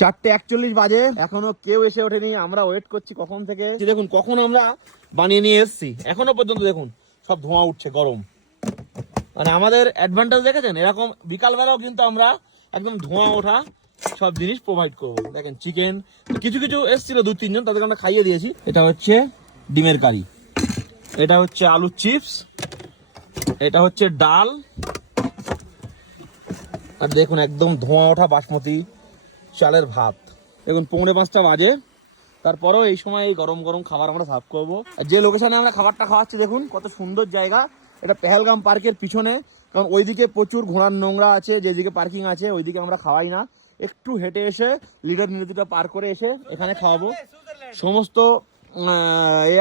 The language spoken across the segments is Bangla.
4:41 বাজে, এখনো কেউ এসে ওঠেনি। আমরা ওয়েট করছি কখন থেকে। দেখুন কখন আমরা বানিয়ে নিয়ে এসেছি, এখনো পর্যন্ত দেখুন সব ধোঁয়া উঠছে, গরম। মানে আমাদের অ্যাডভান্টেজ দেখেছেন, এরকম বিকালবেলাও কিন্তু আমরা একদম ধোঁয়া ওঠা সব জিনিস প্রোভাইড করবো। দেখেন চিকেন, কিছু কিছু এসেছিল 2-3 জন, তাদেরকে আমরা খাইয়ে দিয়েছি। এটা হচ্ছে ডিমের কারি, এটা হচ্ছে আলুর চিপস, এটা হচ্ছে ডাল, আর দেখুন একদম ধোঁয়া ওঠা বাসমতি চালের ভাত। দেখুন 4:45 বাজে, তারপরেও এই সময় এই গরম গরম খাবার আমরা সার্ভ করবো। আর যে লোকেশনে আমরা খাবারটা খাওয়াচ্ছি দেখুন কত সুন্দর জায়গা। এটা পেহেলগাম পার্কের পিছনে, কারণ ওইদিকে প্রচুর ঘোড়ার নোংরা আছে, যেদিকে পার্কিং আছে ওইদিকে আমরা খাওয়াই না। একটু হেঁটে এসে লিডার নদীটা পার করে এসে এখানে খাওয়াবো। সমস্ত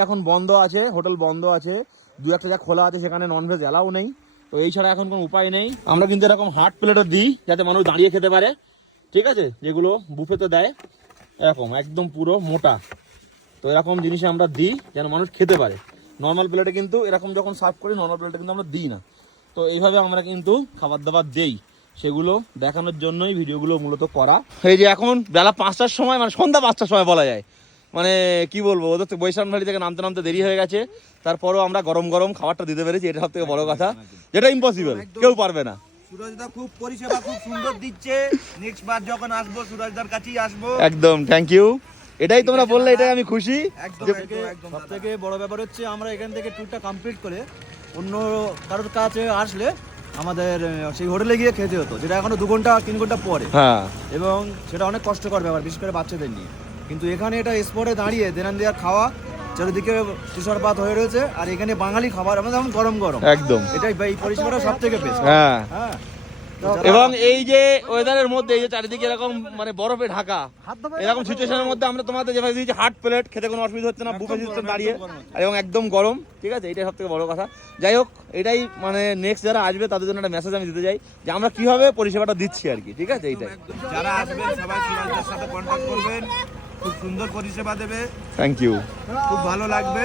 এখন বন্ধ আছে, হোটেল বন্ধ আছে, 2-1টা যা খোলা আছে সেখানে ননভেজ অ্যালাউ নেই। তো এই ছাড়া এখন কোনো উপায় নেই। আমরা কিন্তু এরকম হার্ড প্লেটও দিই যাতে মানুষ দাঁড়িয়ে খেতে পারে, ঠিক আছে, যেগুলো বুফেতে দেয় এরকম একদম পুরো মোটা। তো এরকম জিনিস আমরা দিই যেন মানুষ খেতে পারে। নর্মাল প্লেটে কিন্তু এরকম যখন সার্ভ করি নর্মাল প্লেটে কিন্তু আমরা দিই না। তো এইভাবে আমরা কিন্তু খাবার দাবার দেই, সেগুলো দেখানোর জন্যই ভিডিওগুলো মূলত করা। এই যে এখন বেলা 5টার সময়, মানে সন্ধ্যা 5টার সময় বলা যায়, মানে কি বলবো, ওদের তো বৈশাখ ভাড়ি থেকে নামতে নামতে দেরি হয়ে গেছে, তারপরেও আমরা গরম গরম খাবারটা দিতে পেরেছি, এটা সব থেকে বড় কথা, যেটা ইম্পসিবল, কেউ পারবে না। সুরজদা খুব পরিষেবা খুব সুন্দর দিচ্ছে, নেক্সট বার যখন আসবো সুরজদার কাছেই আসবো। একদম থ্যাংক ইউ, এটাই তোমরা বললে, এটাই আমি খুশি। সব থেকে বড় ব্যাপার হচ্ছে আমরা এখান থেকে ট্যুরটা কমপ্লিট করে অন্য কারোর কাছে আসলে আমাদের সেই হোটেলে গিয়ে খেতে হতো, যেটা এখনো 2 ঘন্টা 3 ঘন্টা পরে। হ্যাঁ, এবং সেটা অনেক কষ্টকর ব্যাপার, বিশেষ করে বাচ্চাদের নিয়ে। কিন্তু এখানে এটা স্পটে দাঁড়িয়ে দেনান দেওয়ার খাওয়া, চারিদিকে তুষারপাত হয়ে রয়েছে, আর এখানে বাঙালি খাবার আমাদের যেমন গরম গরম, একদম এটাই এই পরিষেবাটা সব থেকে বেস্ট। হ্যাঁ, হ্যাঁ, এবং এই যে ওয়েদারের মধ্যে এই যে চারিদিকে এরকম মানে বরফে ঢাকা, এরকম সিচুয়েশনের মধ্যে আমরা তোমাদের যেভাবে দিয়েছি হার্ড প্লেট, খেতে কোনো অসুবিধা হচ্ছে না, বুফে সিস্টেম দাঁড়িয়ে, এবং একদম গরম, ঠিক আছে, এটাই সব থেকে বড় কথা। যাই হোক, এটাই মানে নেক্সট যারা আসবে তাদের জন্য একটা মেসেজ আমি দিতে চাই যে আমরা কিভাবে পরিষেবাটা দিচ্ছি আর কি, ঠিক আছে। এইটাই, যারা আসবেন সবাই সুরজদার সাথে কন্ট্যাক্ট করবেন, খুব সুন্দর পরিষেবা দেবে। থ্যাংক ইউ, খুব ভালো লাগবে।